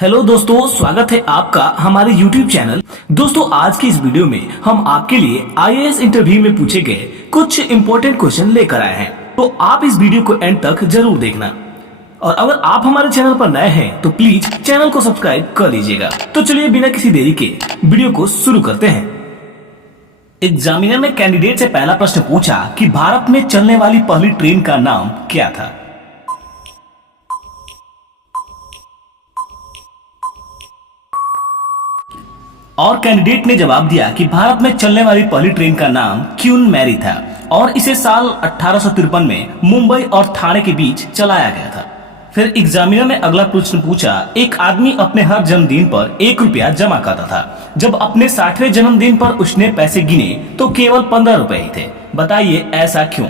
Hello दोस्तों, स्वागत है आपका हमारे YouTube चैनल। दोस्तों, आज की इस वीडियो में हम आपके लिए आईएएस इंटरव्यू में पूछे गए कुछ इंपॉर्टेंट क्वेश्चन लेकर आए हैं, तो आप इस वीडियो को एंड तक जरूर देखना। और अगर आप हमारे चैनल पर नए हैं तो प्लीज चैनल को सब्सक्राइब कर लीजिएगा। तो चलिए बिना किसी देरी के वीडियो को शुरू करते हैं। एग्जामिनर ने कैंडिडेट से पहला प्रश्न पूछा कि भारत में चलने वाली पहली ट्रेन का नाम क्या था। और कैंडिडेट ने जवाब दिया कि भारत में चलने वाली पहली ट्रेन का नाम क्वीन मैरी था और इसे साल 1853 में मुंबई और ठाणे के बीच चलाया गया था। फिर एग्जामिनर ने अगला प्रश्न पूछा, एक आदमी अपने हर जन्मदिन पर 1 रुपया जमा करता था। जब अपने 60वें जन्मदिन पर उसने पैसे गिने तो केवल 15 रुपए ही थे। बताइए ऐसा क्यों।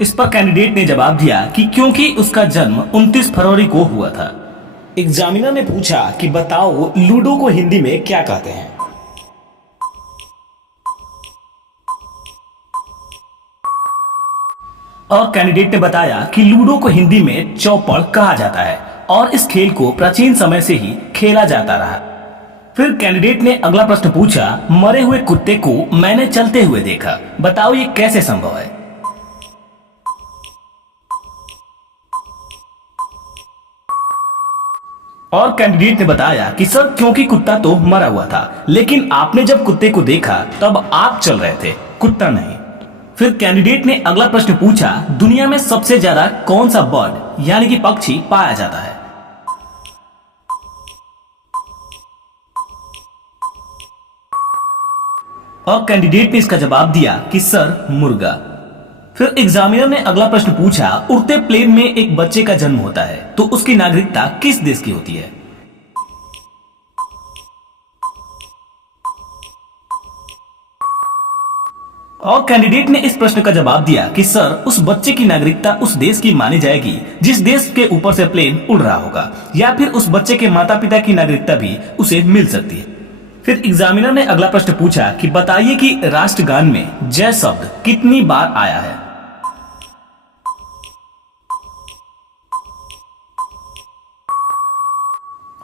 इस पर कैंडिडेट ने जवाब दिया कि क्योंकि उसका जन्म 29 फरवरी को हुआ था। एग्जामिनर ने पूछा कि बताओ लूडो को हिंदी में क्या कहते हैं। और कैंडिडेट ने बताया कि लूडो को हिंदी में चौपड़ कहा जाता है और इस खेल को प्राचीन समय से ही खेला जाता रहा। फिर कैंडिडेट ने अगला प्रश्न पूछा, मरे हुए कुत्ते को मैंने चलते हुए देखा, बताओ ये कैसे संभव है। और कैंडिडेट ने बताया कि सर क्योंकि कुत्ता तो मरा हुआ था, लेकिन आपने जब कुत्ते को देखा तब आप चल रहे थे, कुत्ता नहीं। फिर कैंडिडेट ने अगला प्रश्न पूछा, दुनिया में सबसे ज्यादा कौन सा बर्ड यानी कि पक्षी पाया जाता है। और कैंडिडेट ने इसका जवाब दिया कि सर मुर्गा। फिर एग्जामिनर ने अगला प्रश्न पूछा, उड़ते प्लेन में एक बच्चे का जन्म होता है तो उसकी नागरिकता किस देश की होती है। और कैंडिडेट ने इस प्रश्न का जवाब दिया कि सर उस बच्चे की नागरिकता उस देश की मानी जाएगी जिस देश के ऊपर से प्लेन उड़ रहा होगा, या फिर उस बच्चे के माता पिता की नागरिकता भी उसे मिल सकती है। फिर एग्जामिनर ने अगला प्रश्न पूछा कि बताइए कि राष्ट्रगान में जय शब्द कितनी बार आया है।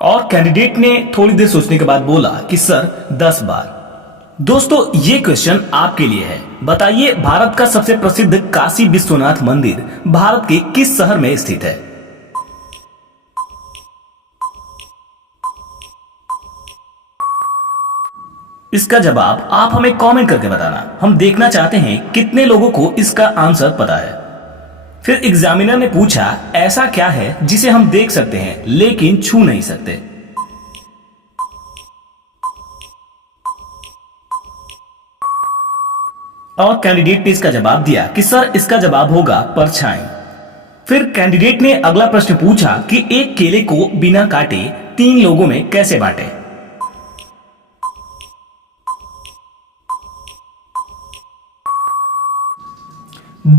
और कैंडिडेट ने थोड़ी देर सोचने के बाद बोला कि सर 10 बार। दोस्तों, ये क्वेश्चन आपके लिए है। बताइए भारत का सबसे प्रसिद्ध काशी विश्वनाथ मंदिर भारत के किस शहर में स्थित है। इसका जवाब आप हमें कमेंट करके बताना। हम देखना चाहते हैं कितने लोगों को इसका आंसर पता है। फिर एग्जामिनर ने पूछा, ऐसा क्या है जिसे हम देख सकते हैं लेकिन छू नहीं सकते। और कैंडिडेट ने इसका जवाब दिया कि सर इसका जवाब होगा परछाई। फिर कैंडिडेट ने अगला प्रश्न पूछा कि एक केले को बिना काटे 3 लोगों में कैसे बांटे।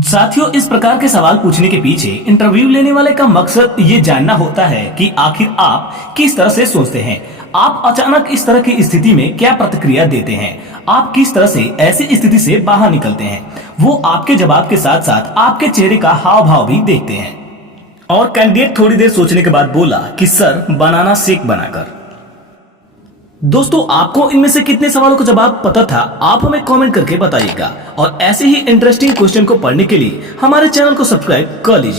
साथियों, इस प्रकार के सवाल पूछने के पीछे इंटरव्यू लेने वाले का मकसद ये जानना होता है कि आखिर आप किस तरह से सोचते हैं, आप अचानक इस तरह की स्थिति में क्या प्रतिक्रिया देते हैं, आप किस तरह से ऐसी स्थिति से बाहर निकलते हैं। वो आपके जवाब के साथ साथ आपके चेहरे का हाव भाव भी देखते हैं। और कैंडिडेट थोड़ी देर सोचने के बाद बोला कि सर बनाना शेक बनाकर। दोस्तों, आपको इनमें से कितने सवालों का जवाब पता था, आप हमें कमेंट करके बताइएगा। और ऐसे ही इंटरेस्टिंग क्वेश्चन को पढ़ने के लिए हमारे चैनल को सब्सक्राइब कर लीजिए।